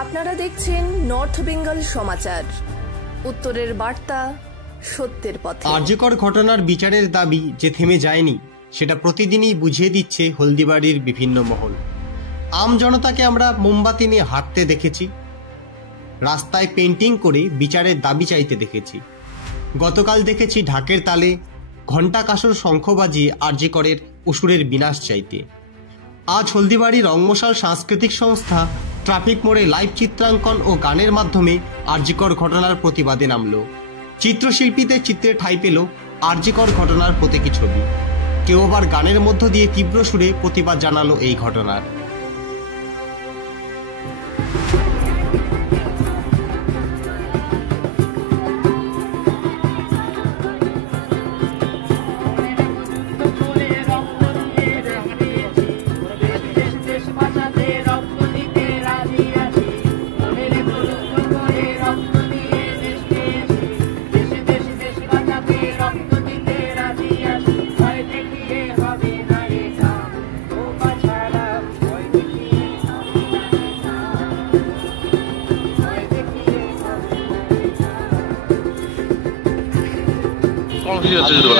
আপনারা দেখছেন নর্থ বেঙ্গল সমাচার, উত্তরের বার্তা, সত্যের পথে। আরজিকর ঘটনার বিচারের দাবি যে থেমে যায়নি সেটা প্রতিদিনই বুঝিয়ে দিচ্ছে হলদিবাড়ির বিভিন্ন মহল। আম জনতাকে আমরা মোমবাতি নিয়ে হাঁটতে দেখেছি, রাস্তায় পেন্টিং করে বিচারের দাবি চাইতে দেখেছি। গতকাল দেখেছি ঢাকের তালে ঘণ্টা কাসর শঙ্খ বাজিয়ে আরজিকরের অসুরের বিনাশ চাইতে। আজ হলদিবাড়ির রংমশাল সাংস্কৃতিক সংস্থা ট্রাফিক মোড়ে লাইভ চিত্রাঙ্কন ও গানের মাধ্যমে আরজিকর ঘটনার প্রতিবাদে নামল। চিত্রশিল্পীদের চিত্রে ঠাঁই পেল আরজিকর ঘটনার প্রতীকী ছবি। কেউ আবার গানের মধ্য দিয়ে তীব্র সুরে প্রতিবাদ জানালো এই ঘটনার।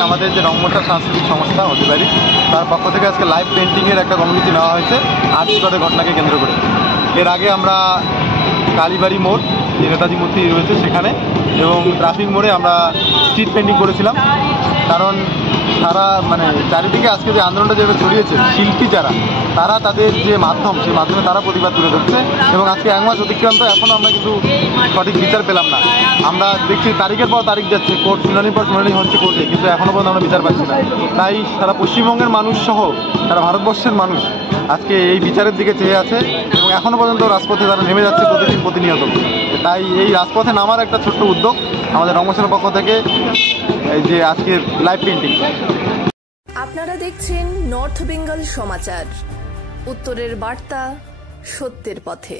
আমাদের যে রংমশাল সাংস্কৃতিক সংস্থা হলদিবাড়ি, তার পক্ষ থেকে আজকে লাইভ পেন্টিংয়ের একটা কর্মসূচি নেওয়া হয়েছে আরজিকরের ঘটনাকে কেন্দ্র করে। এর আগে আমরা কালীবাড়ি মোড়, যে নেতাজি মূর্তি রয়েছে সেখানে, এবং ট্রাফিক মোড়ে আমরা স্ট্রিট পেন্টিং করেছিলাম। কারণ তারা চারিদিকে আজকে যে আন্দোলনটা যেভাবে ছড়িয়েছে, শিল্পী যারা তারা তাদের যে মাধ্যম, সেই মাধ্যমে তারা প্রতিবাদ তুলে ধরছে। এবং আজকে 1 মাস অতিক্রান্ত, এখনও আমরা কিন্তু সঠিক বিচার পেলাম না। আমরা দেখছি তারিখের পর তারিখ যাচ্ছে, কোর্ট শুনানির পর শুনানি হচ্ছে কোর্টে, কিন্তু এখনও পর্যন্ত আমরা বিচার পাচ্ছি না। তাই সারা পশ্চিমবঙ্গের মানুষ সহ সারা ভারতবর্ষের মানুষ আজকে এই বিচারের দিকে চেয়ে আছে, এবং এখনও পর্যন্ত রাজপথে তারা নেমে যাচ্ছে প্রতিনিয়ত। তাই এই রাজপথে নামার একটা ছোট্ট উদ্যোগ আমাদের রংমশালের পক্ষ থেকে, এই যে আজকে লাইভ পেন্টিং। আপনারা দেখছেন নর্থ বেঙ্গল সমাচার, উত্তরের বার্তা, সত্যের পথে।